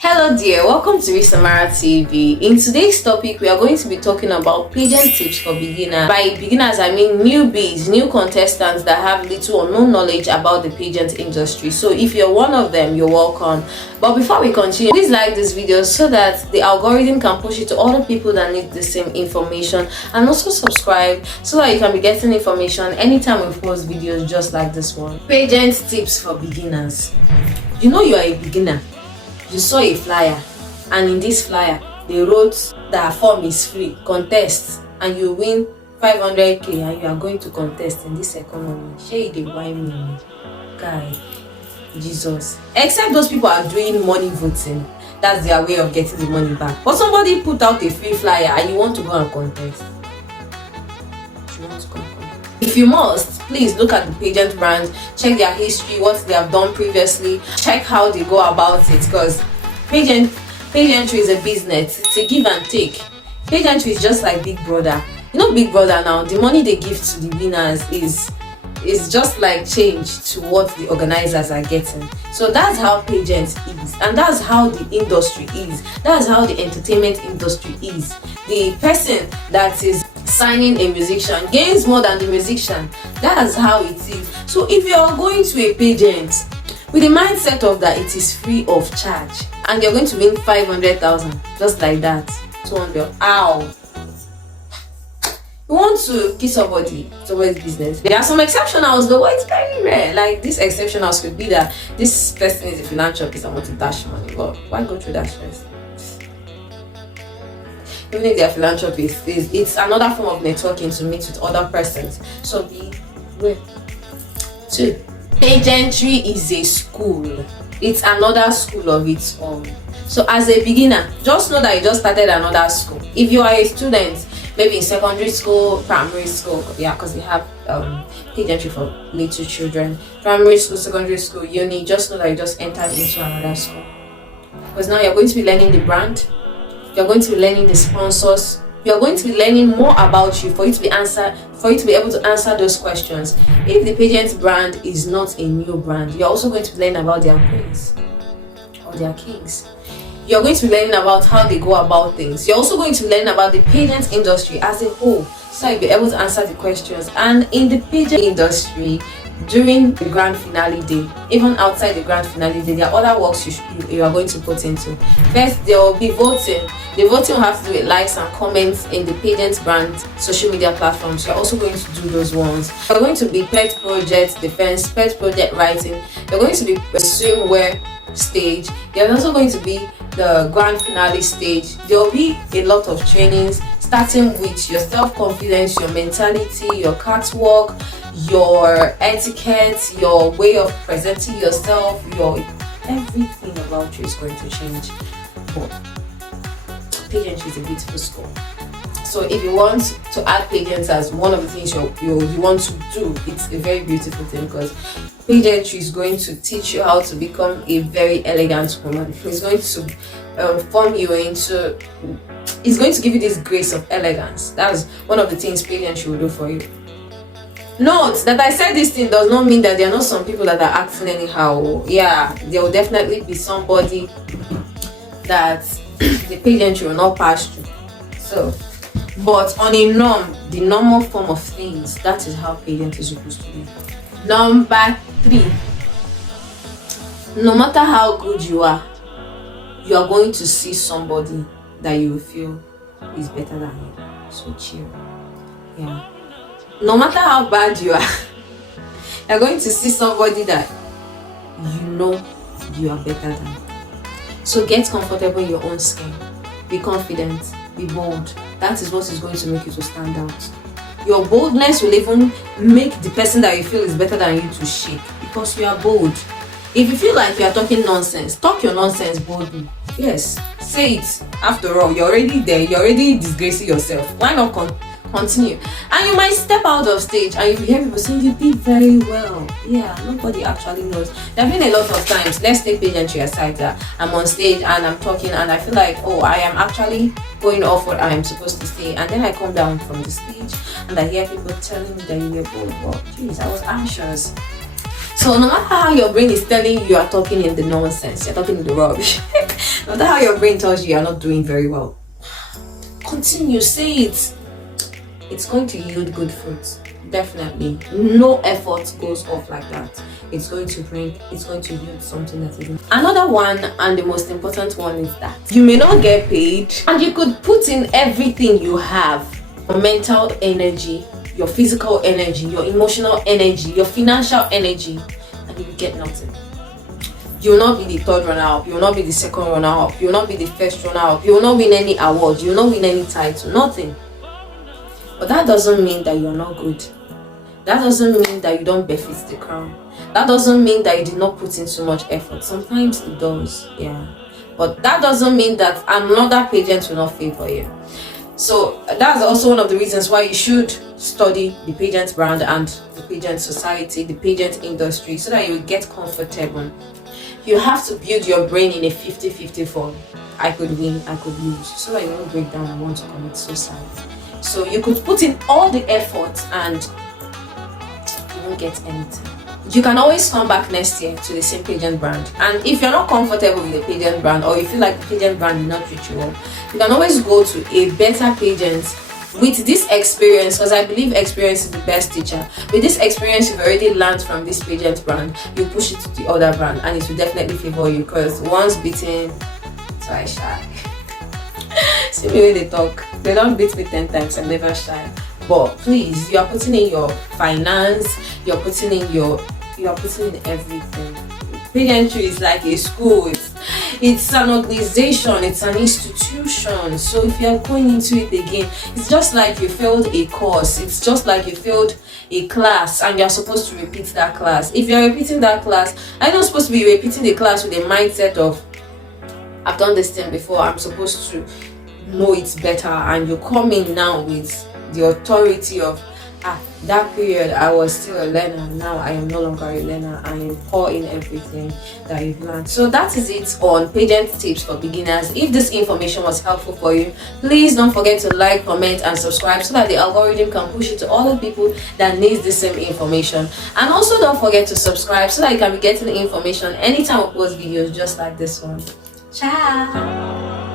Hello dear, welcome to Samara TV. In today's topic, we are going to be talking about pageant tips for beginners. By beginners, I mean newbies, new contestants that have little or no knowledge about the pageant industry. So if you're one of them, you're welcome. But before we continue, please like this video so that the algorithm can push it to other people that need the same information, and also subscribe so that you can be getting information anytime we post videos just like this one. Pageant tips for beginners. You know you are a beginner. You saw a flyer, and in this flyer they wrote that form is free, contest, and you win 500k, and you are going to contest in this economy. Shey dey whine me, guy, Jesus. Except those people are doing money voting, that's their way of getting the money back. But somebody put out a free flyer and you want to go and contest. If you must, please look at the pageant brand, check their history, what they have done previously, check how they go about it, because pageantry is a business. It's a give and take. Pageantry is just like Big Brother. You know Big Brother now, the money they give to the winners is just like change to what the organizers are getting. So that's how pageant is, and that's how the industry is. That's how the entertainment industry is. The person that is signing a musician gains more than the musician. That's how it is. So if you are going to a pageant with the mindset of that it is free of charge and you're going to win 500,000 just like that, 200, ow, you want to kiss somebody's business. There are some exceptionals though, it's very rare. Like this exceptionals could be that this person is a philanthropist and wants to dash money. But why go through that stress? Even if they're philanthropists, it's another form of networking to meet with other persons. So be aware. 2. Pageantry is a school. It's another school of its own. So as a beginner, just know that you just started another school. If you are a student, maybe in secondary school, primary school, yeah, because we have pageantry for little children, primary school, secondary school, uni, just know that you just entered into another school. Because now you're going to be learning the brand, you're going to be learning the sponsors, you're going to be learning more about you for you to be able to answer those questions. If the pageant brand is not a new brand, you're also going to be learning about their queens or their kings. You're going to be learning about how they go about things. You're also going to be learning about the pageant industry as a whole, so you'll be able to answer the questions. And in the pageant industry, during the grand finale day, even outside the grand finale day, there are other works you are going to put into. First, there will be voting. The voting will have to do with likes and comments in the pageant brand social media platforms. You're also going to do those ones. You're going to be pet project defense, pet project writing. You're going to be a swimwear stage. You're also going to be the grand finale stage. There will be a lot of trainings, starting with your self-confidence, your mentality, your catwalk, your etiquette, your way of presenting yourself, your everything about you is going to change. But pageantry is a beautiful school. So if you want to add pageants as one of the things you want to do, it's a very beautiful thing, because pageantry is going to teach you how to become a very elegant woman. It's going to form you into, it's going to give you this grace of elegance. That's one of the things pageantry will do for you. Note that I said this thing does not mean that there are not some people that are acting anyhow. Yeah, there will definitely be somebody that the pageantry will not pass through. So, but on a norm, the normal form of things, that is how pageant is supposed to be. Number 3, no matter how good you are going to see somebody that you will feel is better than you. So chill. Yeah. No matter how bad you are, you're going to see somebody that you know you are better than. So get comfortable in your own skin. Be confident. Be bold. That is what is going to make you to stand out. Your boldness will even make the person that you feel is better than you to shake, because you are bold. If you feel like you are talking nonsense, talk your nonsense boldly. Yes, say it. After all, you're already there. You're already disgracing yourself. Why not continue? And you might step out of stage and you hear people saying you did very well. Yeah, nobody actually knows. There have been a lot of times, let's take pageantry aside, that I'm on stage and I'm talking and I feel like, oh, I am actually going off what I am supposed to say, and then I come down from the stage and I hear people telling me that you were bold. Well, geez, I was anxious. So no matter how your brain is telling you are talking in the nonsense, you're talking in the rubbish, No matter how your brain tells you you're not doing very well, continue, say it. It's going to yield good fruits. Definitely. No effort goes off like that. It's going to yield something that is. Another one, and the most important one, is that you may not get paid, and you could put in everything you have, your mental energy, your physical energy, your emotional energy, your financial energy, and you will get nothing. You will not be the third runner up, you will not be the second runner up, you will not be the first runner up, you will not win any award, you will not win any title, nothing. But that doesn't mean that you're not good. That doesn't mean that you don't befit the crown. That doesn't mean that you did not put in so much effort. Sometimes it does, yeah. But that doesn't mean that another pageant will not favor you. So that's also one of the reasons why you should study the pageant brand and the pageant society, the pageant industry, so that you will get comfortable. You have to build your brain in a 50-50 form. I could win, I could lose, so that you won't break down and want to commit suicide. So you could put in all the effort and you won't get anything. You can always come back next year to the same pageant brand, and if you're not comfortable with the pageant brand, or you feel like the pageant brand did not treat you well, you can always go to a better pageant with this experience, because I believe experience is the best teacher. With this experience you've already learned from this pageant brand, you push it to the other brand and it will definitely favor you, because once beaten, twice shy. See me when they talk, they don't beat me 10 times, I'm never shy. But please, you are putting in your finance, you're putting in everything. Pageantry is like a school, it's an organization, it's an institution. So if you're going into it again, it's just like you failed a course, it's just like you failed a class and you're supposed to repeat that class. If you're repeating that class, I'm not supposed to be repeating the class with a mindset of, I've done this thing before, I'm supposed to know it better, and you come in now with the authority of, that period I was still a learner, now I am no longer a learner, I am pour in everything that you've learned. So that is it on pageant tips for beginners. If this information was helpful for you, please don't forget to like, comment and subscribe, so that the algorithm can push it to all the people that need the same information. And also don't forget to subscribe, so that you can be getting information anytime I post videos just like this one. Ciao.